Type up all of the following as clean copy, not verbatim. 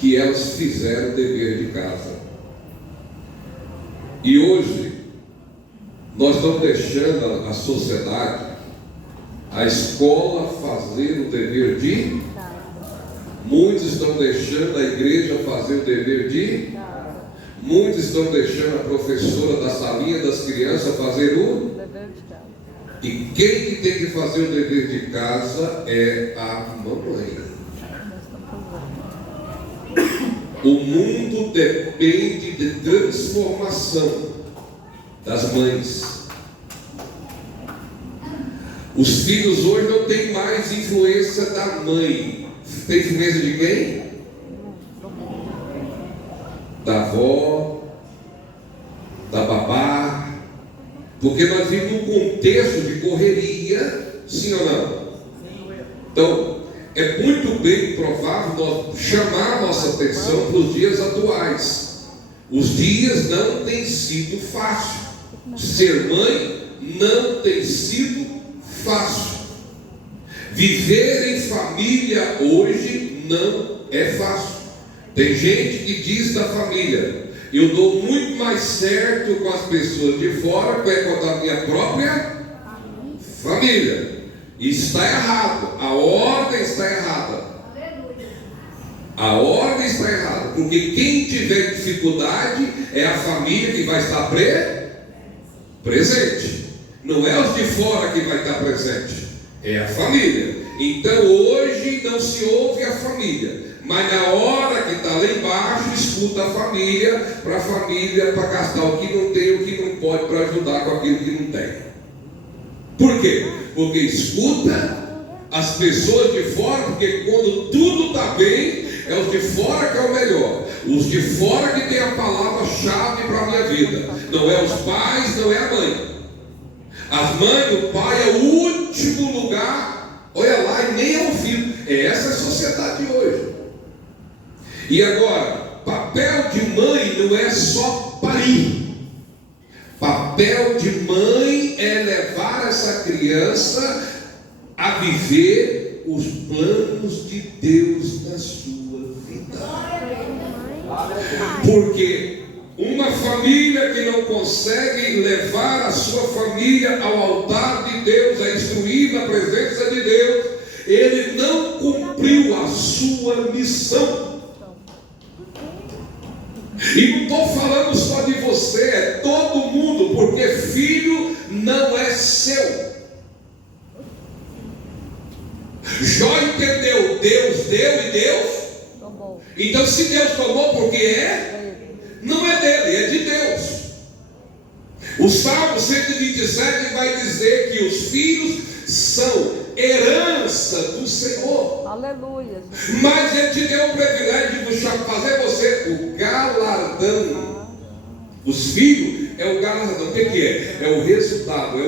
que elas fizeram o dever de casa. E hoje, nós estamos deixando a sociedade, a escola fazer o dever de... Muitos estão deixando a igreja fazer o dever de... Muitos estão deixando a professora da salinha das crianças fazer o... E quem que tem que fazer o dever de casa é a mamãe. O mundo depende de transformação das mães. Os filhos hoje não têm mais influência da mãe. Tem influência de quem? Da avó, da babá. Porque nós vivemos num contexto de correria, sim ou não? Então, é muito bem provável nós chamar a nossa atenção para os dias atuais. Os dias não têm sido fácil. Ser mãe não tem sido fácil. Viver em família hoje não é fácil. Tem gente que diz da família: eu dou muito mais certo com as pessoas de fora do que com a minha própria família. Isso está errado. A ordem está errada. A ordem está errada. Porque quem tiver dificuldade é a família que vai estar presente. Não é os de fora que vai estar presente. É a família. Então hoje não se ouve a família. Mas na hora que está lá embaixo, escuta a família, para gastar o que não tem, o que não pode, para ajudar com aquilo que não tem. Por quê? Porque escuta as pessoas de fora, porque quando tudo está bem, é os de fora que é o melhor. Os de fora que tem a palavra-chave para a minha vida. Não é os pais, não é a mãe. As mães, o pai é o último lugar, olha lá, e nem é o filho. É essa a sociedade de hoje. E agora, papel de mãe não é só parir. Papel de mãe é levar essa criança a viver os planos de Deus na sua vida. Porque uma família que não consegue levar a sua família ao altar de Deus, a instruir na presença de Deus, ele não cumpriu a sua missão. E não estou falando só de você, é todo mundo, porque filho não é seu. Jó entendeu, Deus deu e Deus tomou. Então se Deus tomou, porque não é dele, é de Deus. O Salmo 127 vai dizer que os filhos são herança do Senhor. Aleluia. Mas Ele te deu o privilégio de fazer você o galardão. Os filhos é o galardão. O que é? É o resultado,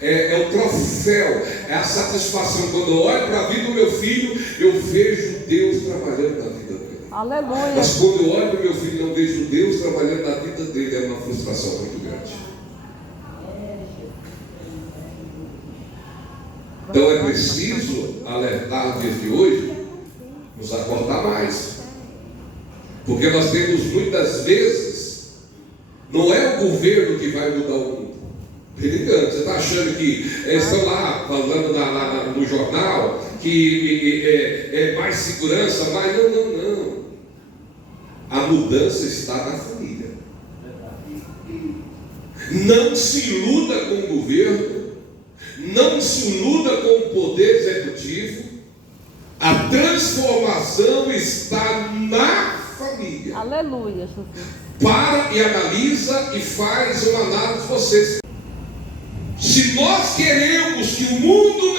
é o troféu, é a satisfação. Quando eu olho para a vida do meu filho, eu vejo Deus trabalhando na vida dele. Aleluia. Mas quando eu olho para o meu filho e não vejo Deus trabalhando na vida dele, é uma frustração muito grande. Então é preciso alertar nos dias de hoje, nos acordar mais. Porque nós temos muitas vezes, não é o governo que vai mudar o mundo. Você está achando que estão lá falando no jornal que é mais segurança, mas não. A mudança está na família. Não se iluda com o governo. Não se iluda com o poder executivo. A transformação está na família. Aleluia, Jesus. Para e analisa e faz uma análise de vocês. Se nós queremos que o mundo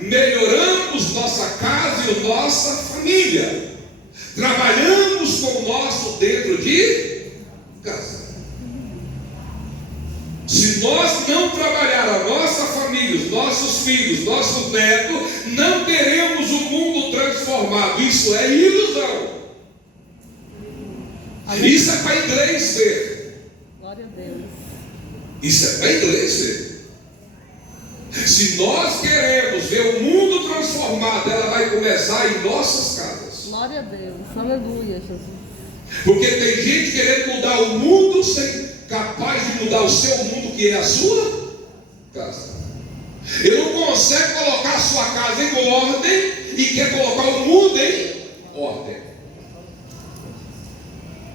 melhoramos nossa casa e nossa família. Trabalhamos com o nosso dentro de casa. Se nós não trabalhar a nossa família, os nossos filhos, nossos netos, não teremos o mundo transformado. Isso é ilusão. Isso é para a igreja ver. Glória a Deus. Isso é para a igreja ver. Se nós queremos ver o mundo transformado, ela vai começar em nossas casas. Glória a Deus. Aleluia, Jesus. Porque tem gente querendo mudar o mundo sem capaz de mudar o seu mundo, que é a sua casa. Ele não consegue colocar a sua casa em ordem e quer colocar o mundo em ordem.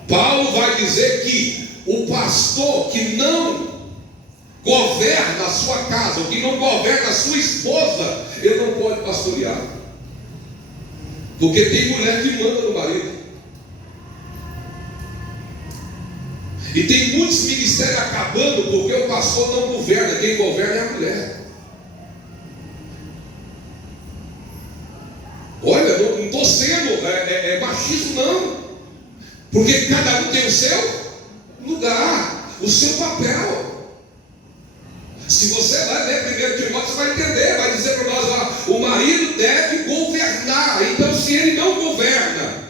Paulo vai dizer que o pastor que não governa a sua casa, ou que não governa a sua esposa, ele não pode pastorear. Porque tem mulher que manda no marido. E tem muitos ministérios acabando porque o pastor não governa. Quem governa é a mulher. Olha, não estou sendo machismo, não. Porque cada um tem o seu lugar, o seu papel. Se você vai ler 1 Timóteo, você vai entender, vai dizer para nós lá, o marido deve governar. Então, se ele não governa,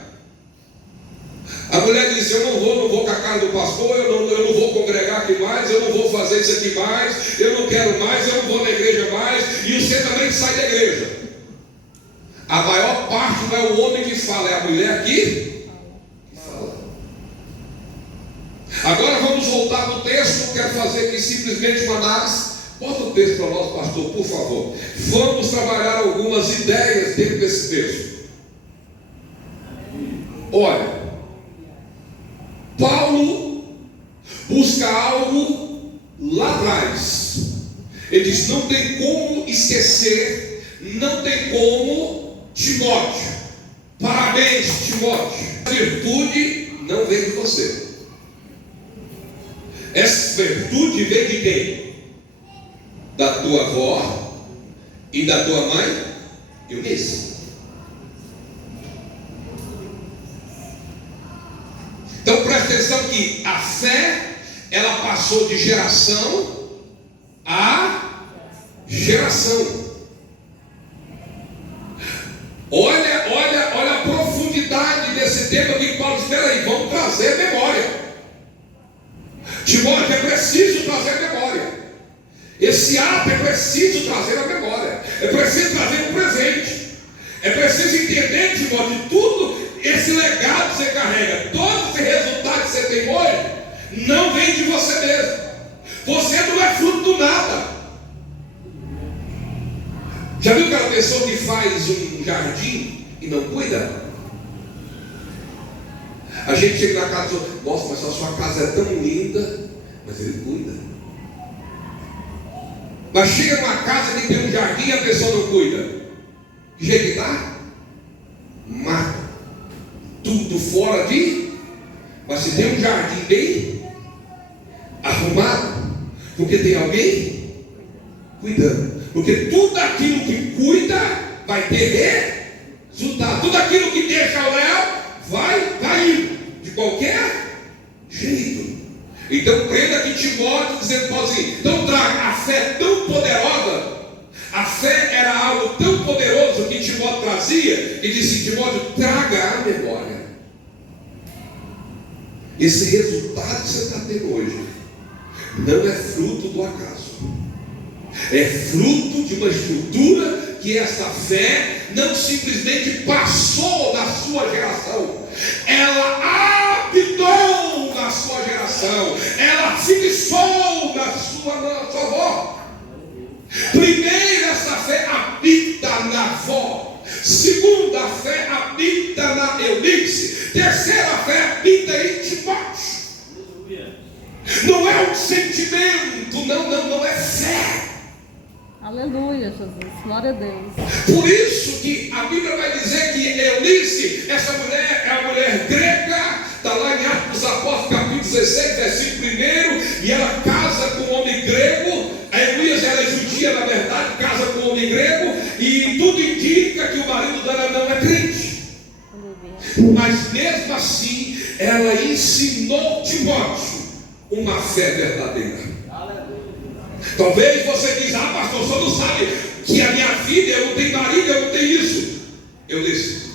a mulher diz, eu não vou com a cara do pastor, eu não vou congregar aqui mais, eu não vou fazer isso aqui mais, eu não quero mais, eu não vou na igreja mais, e você também sai da igreja. A maior parte não é o homem que fala, é a mulher que fala. Agora vamos voltar para o texto. Eu quero fazer aqui simplesmente uma análise. Bota o texto para nós, pastor, por favor. Vamos trabalhar algumas ideias dentro desse texto. Olha, Paulo busca algo lá atrás. Ele diz, não tem como esquecer, não tem como. Timóteo, parabéns, Timóteo. A virtude não vem de você. Essa virtude vem de quem? Da tua avó e da tua mãe Eunice. Então presta atenção que a fé, ela passou de geração a geração. Olha a profundidade desse tema que Paulo diz, espera aí, vamos trazer memória. Timóteo, é preciso trazer memória. Esse ato é preciso trazer a memória. É preciso trazer o presente. É preciso entender, Timóteo, tudo esse legado que você carrega, todo esse resultado que você tem hoje, não vem de você mesmo. Você não é fruto do nada. Já viu aquela pessoa que faz um jardim e não cuida? A gente chega na casa e diz, nossa, mas a sua casa é tão linda, mas ele cuida. Mas chega numa casa que tem um jardim e a pessoa não cuida. Que jeito que está? Mata. Tudo fora de. Mas se tem um jardim bem arrumado, porque tem alguém cuidando. Porque tudo aquilo que cuida vai ter resultado. Tudo aquilo que deixa ao léu vai cair de qualquer jeito. Então prenda aqui Timóteo dizendo assim, então traga a fé tão poderosa. A fé era algo tão poderoso que Timóteo trazia. E disse, Timóteo, traga a memória. Esse resultado que você está tendo hoje não é fruto do acaso. É fruto de uma estrutura que essa fé não simplesmente passou na sua geração, ela habitou na sua geração, ela fixou na sua avó. Primeiro, essa fé habita na avó. Segunda, a fé habita na Eunice. Terceira, a fé habita em Timóteo. Não é um sentimento, não é fé. Aleluia, Jesus, glória a Deus. Por isso que a Bíblia vai dizer que Eunice, essa mulher é a mulher grega, está lá em Atos dos Apóstolos, capítulo 16, versículo 1, e ela casa com um homem grego. A Eunice, ela é judia, na verdade, casa com um homem grego, e tudo indica que o marido dela não é crente. Mas mesmo assim, ela ensinou Timóteo uma fé verdadeira. Talvez você diz, pastor, o senhor não sabe que a minha vida, eu não tenho marido, eu não tenho isso. Eu disse,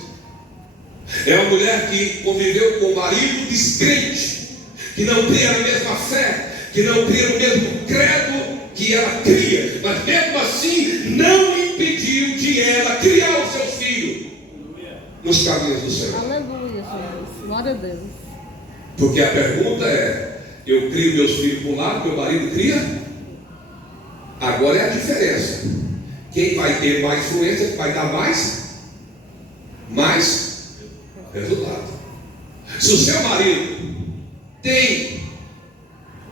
é uma mulher que conviveu com o marido descrente, que não cria na mesma fé, que não cria no mesmo credo que ela cria, mas mesmo assim não impediu de ela criar os seus filhos nos caminhos do Senhor. Aleluia, Jesus. Glória a Deus. Porque a pergunta é: eu crio meus filhos para um lado, meu marido cria? Agora é a diferença. Quem vai ter mais influência vai dar mais resultado. Se o seu marido tem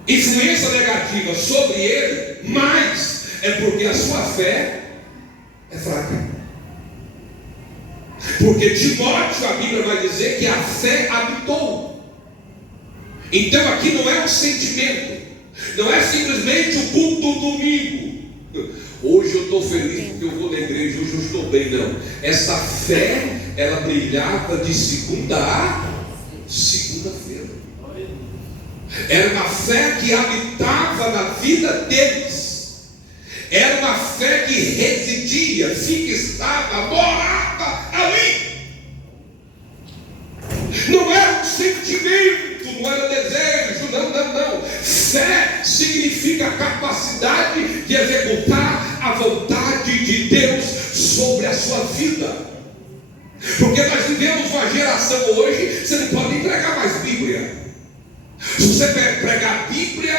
influência negativa sobre ele, mais é porque a sua fé é fraca. Porque Timóteo, a Bíblia vai dizer que a fé habitou. Então aqui não é um sentimento, não é simplesmente o culto do domingo. Hoje eu estou feliz porque eu vou na igreja, hoje eu estou bem. Não, essa fé, ela brilhava de segunda a segunda-feira. Era uma fé que habitava na vida deles. Era uma fé que residia, fixava, morava ali. Não era um sentimento, não era desejo, não. Fé significa capacidade de executar a vontade de Deus sobre a sua vida. Porque nós vivemos uma geração hoje, você não pode nem pregar mais Bíblia. Se você pregar a Bíblia,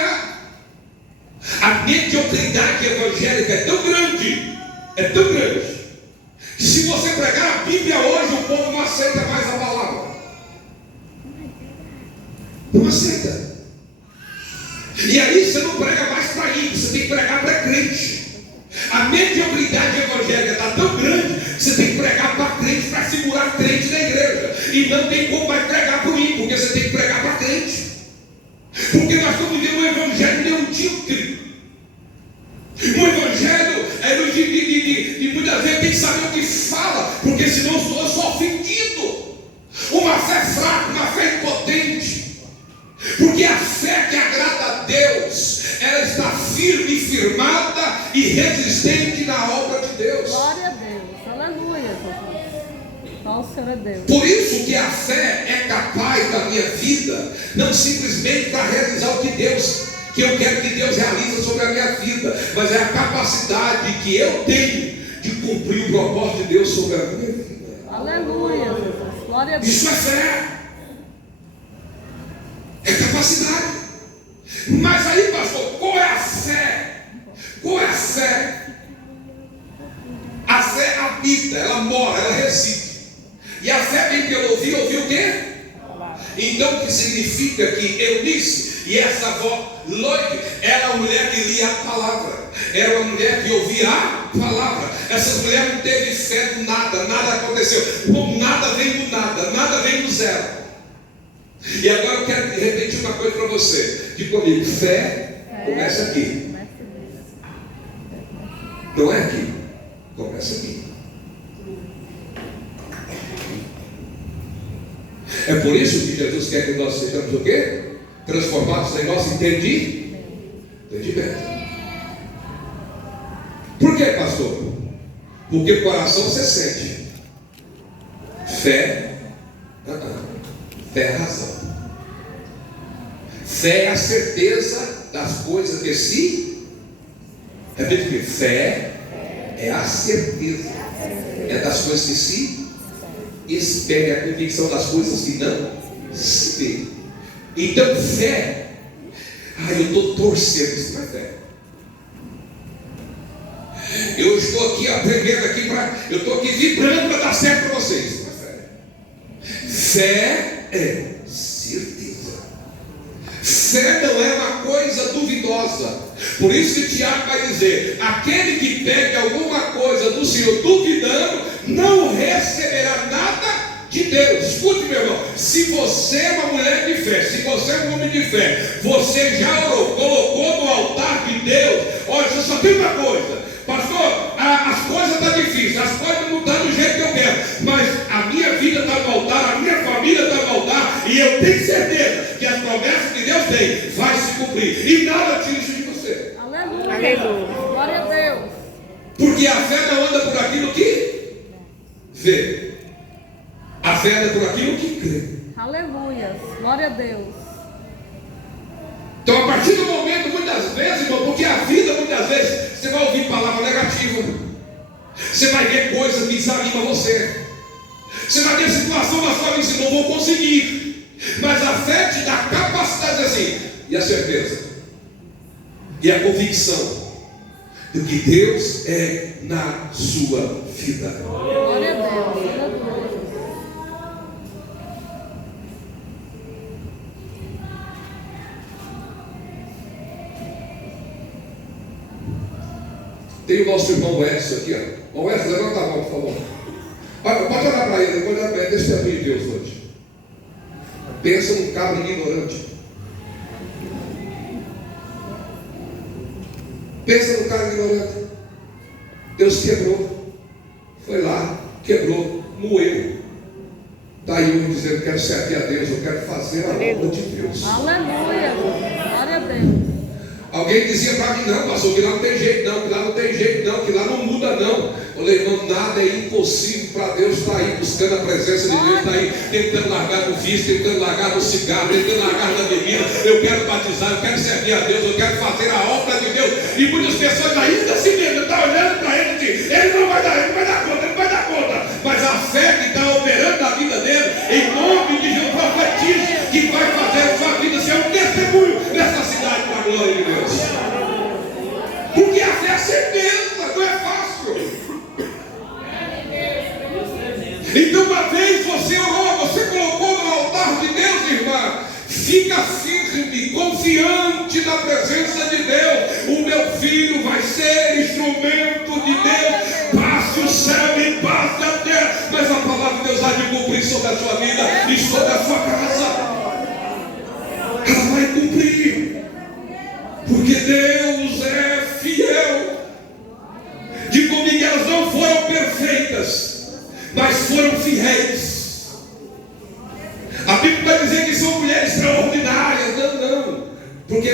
a mediocridade evangélica é tão grande, que se você pregar a Bíblia hoje, o povo não aceita mais a palavra. Não aceita. E aí você não prega mais para ímpio, você tem que pregar para crente. A mediocridade evangélica está tão grande que você tem que pregar para crente, para segurar crente na igreja. E não tem como mais pregar para o ímpio, porque você tem que pregar para crente. Porque nós estamos vivendo um evangelho medíocre. Um evangelho de muitas vezes tem que saber o que fala, porque senão eu sou ofendido. Uma fé fraca, uma fé impotente. Porque a fé que agrada a Deus, ela está firme e firmada e resistente na obra de Deus. Glória a Deus. Aleluia, Jesus. Só o Senhor é Deus. Por isso que a fé é capaz da minha vida, não simplesmente para realizar o que eu quero que Deus realize sobre a minha vida, mas é a capacidade que eu tenho de cumprir o propósito de Deus sobre a minha vida. Aleluia, Jesus. Glória a Deus. Isso é fé. É capacidade. Mas aí, pastor, qual é a fé? Qual é a fé? A fé habita, ela mora, ela reside. E a fé vem pelo ouvir o quê? Então o que significa que Eunice e essa avó Lloyd era uma mulher que lia a palavra, era uma mulher que ouvia a palavra. Essa mulher não teve fé do nada, nada aconteceu. Bom, nada vem do nada, nada vem do zero. E agora eu quero repetir uma coisa para você. Diga comigo, fé começa aqui. Não é aqui, começa aqui. É por isso que Jesus quer que nós sejamos o quê? Transformados em nosso entendimento. Por quê, pastor? Porque o coração você sente. Fé, fé é a razão. Fé é a certeza das coisas que se. Repete comigo. Fé é a certeza. É das coisas que se espera, a convicção das coisas que não se vê. Então fé, eu estou torcendo, isso não é fé. Eu estou aqui aprendendo aqui eu estou aqui vibrando para dar certo para vocês. Isso não é fé. Fé é certeza. Fé não é uma coisa duvidosa. Por isso que Tiago vai dizer: aquele que pega alguma coisa do Senhor duvidando, não receberá nada de Deus. Escute, meu irmão, se você é uma mulher de fé, se você é um homem de fé, você já orou, colocou no altar de Deus. Olha, você só tem uma coisa: pastor, as coisas estão difíceis, as coisas não estão do jeito que eu quero, mas a minha vida está no altar, a minha família está no altar, e eu tenho certeza que as promessas que Deus tem vai se cumprir, e nada tira isso de você. Aleluia. Aleluia. Glória a Deus. Porque a fé não anda por aquilo que vê, a fé anda por aquilo que crê. Aleluia. Glória a Deus. Então, a partir do momento, muitas vezes, irmão, porque a vida, muitas vezes, você vai ouvir palavra negativa, você vai ver coisas que desanimam você, Você vai ter situação na sua vida e não vou conseguir. Mas a fé te dá a capacidade assim, e a certeza, e a convicção do que Deus é na sua vida. Glória a Deus. Tem o nosso irmão Edson aqui, ó. Irmão Edson, levanta a mão, por favor. Olha, pode olhar para ele, pode olhar para ele, deixa eu de Deus hoje. Pensa num cabra ignorante. Pensa num cara ignorante. Deus quebrou. Foi lá, quebrou, moeu. Está aí hoje dizendo: quero servir a Deus, eu quero fazer a obra de Deus. Aleluia. Glória a Deus. Alguém dizia para mim: não, pastor, que lá não tem jeito não, que lá não tem jeito não, que lá não muda não. Eu falei: irmão, nada é impossível para Deus. Está aí buscando a presença de Deus, está aí tentando largar do vício, tentando largar do cigarro, tentando largar da bebida. Eu quero batizar, eu quero servir a Deus, eu quero fazer a obra de Deus. E muitas pessoas ainda assim mesmo estão olhando para ele e dizem: ele não vai dar conta, ele não vai dar conta. Mas a fé que está operando na vida dele, em nome de Jesus, profetiza que vai fazer a sua vida ser um testemunho nessa cidade para a glória de Deus. Porque a fé é certeza, não é fácil. Então, uma vez você orou, você colocou no altar de Deus, irmã, fica firme, confiante na presença de Deus. O meu filho vai ser instrumento de Deus. Passe o céu e passe a terra, mas a palavra de Deus há de cumprir sobre a sua vida e sobre a sua casa. Ela vai cumprir, porque Deus é fiel. De comigo, elas não foram perfeitas, mas foram fiéis. A Bíblia vai dizer que são mulheres extraordinárias. Não, porque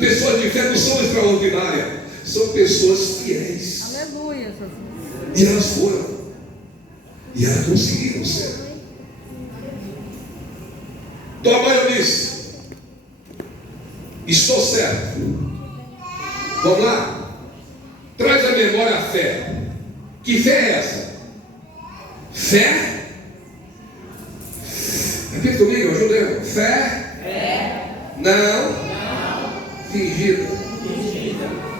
pessoas de fé não são extraordinárias, são pessoas fiéis. Aleluia. E elas foram, e elas conseguiram ser. Tua mãe eu disse: estou certo. Vamos lá? Traz à memória a fé. Que fé é essa? Fé? Repita comigo, ajuda eu. Fé? Não. Fingida.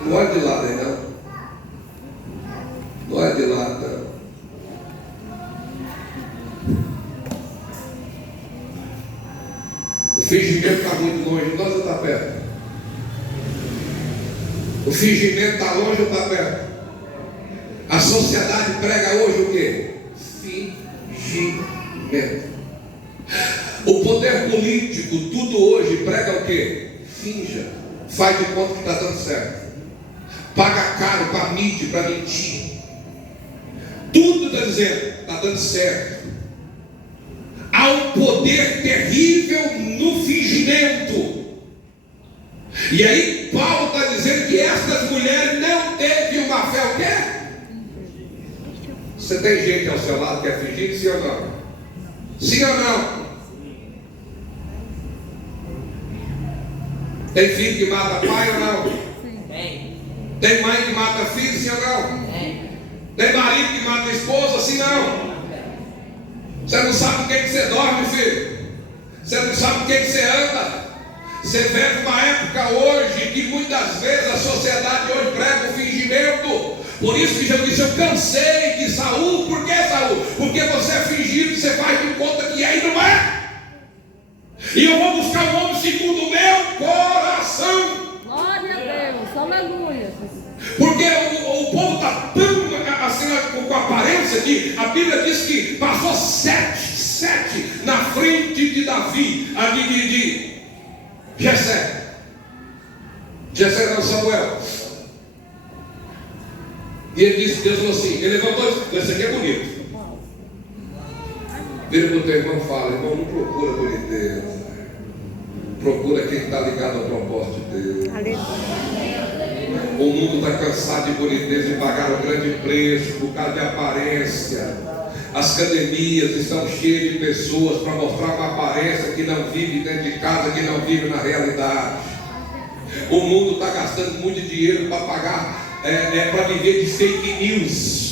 Não olha de lado aí, não. Não olha de lado, não. O fingimento está muito longe, nós ou está perto? O fingimento está longe ou está perto? A sociedade prega hoje o quê? Fingimento. O poder político, tudo hoje prega o quê? Finja. Faz de conta que está dando certo. Paga caro para a mídia, para mentir. Tudo está dizendo, está dando certo. Há um poder terrível no fingimento. E aí Paulo está dizendo que estas mulheres não teve uma fé o quê? Você tem gente ao seu lado que é fingido, sim ou não? Sim ou não? Tem filho que mata pai ou não? Sim. Tem mãe que mata filho, sim ou não? Tem marido que mata esposa, sim ou não? Você não sabe com quem que você dorme, filho. Você não sabe com quem que você anda. Você vive uma época hoje que muitas vezes a sociedade hoje prega o fingimento. Por isso que Jesus disse: eu cansei de Saul. Por que Saul? Porque você é fingido, você faz de conta que é e não é. E eu vou buscar um homem segundo o meu coração. Glória a Deus. Aleluia. Porque o povo está tão assim com a aparência que a Bíblia diz que passou sete na frente de Davi, ali de Jessé. Jessé não, Samuel. E ele disse: Deus falou assim, ele levantou e disse: esse aqui é bonito. Vira para o teu irmão e fala: irmão, não procura boniteza, procura quem está ligado ao propósito de Deus. O mundo está cansado de boniteza e pagar um grande preço por causa de aparência. As academias estão cheias de pessoas para mostrar uma aparência que não vive dentro de casa, que não vive na realidade. O mundo está gastando muito dinheiro para pagar, para viver de fake news.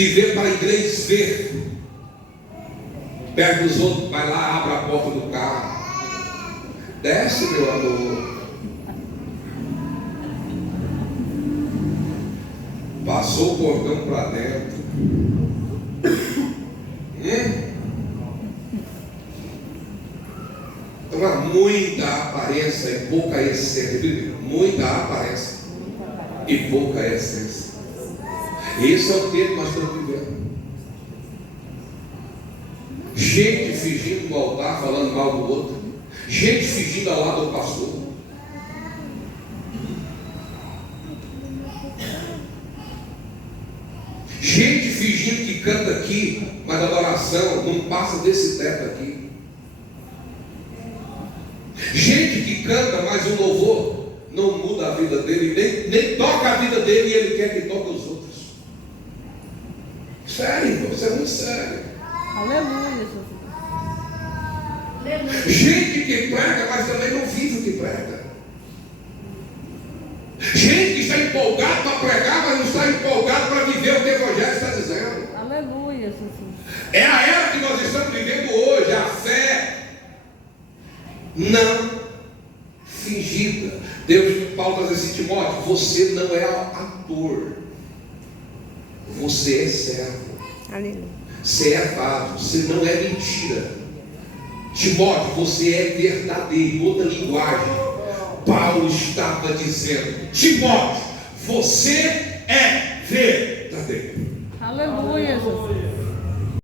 Viver para a igreja ver. Pega os outros, vai lá, abre a porta do carro. Desce, meu amor. Passou o cordão para dentro. Então, muita aparência e pouca essência. Muita aparência e pouca essência. Esse é o tempo que nós estamos vivendo. Gente fingindo no altar, falando mal do outro. Gente fingindo ao lado do pastor. Gente fingindo que canta aqui, mas a adoração não passa desse teto aqui. Gente que canta, mas o louvor não muda a vida dele, nem toca a vida dele, e ele quer que toque os outros. Sério, irmão, isso é muito sério. Aleluia, Jesus. Gente que prega, mas também não vive o que prega. Gente que está empolgado para pregar, mas não está empolgado para viver o que o Evangelho está dizendo. Aleluia, Jesus. É a era que nós estamos vivendo hoje, a fé não fingida. Paulo está dizendo assim: Timóteo, você não é ator, você é servo. Aleluia. Você é vaso, você não é mentira. Timóteo, você é verdadeiro. Em outra linguagem, Paulo estava dizendo: Timóteo, você é verdadeiro. Aleluia, Jesus.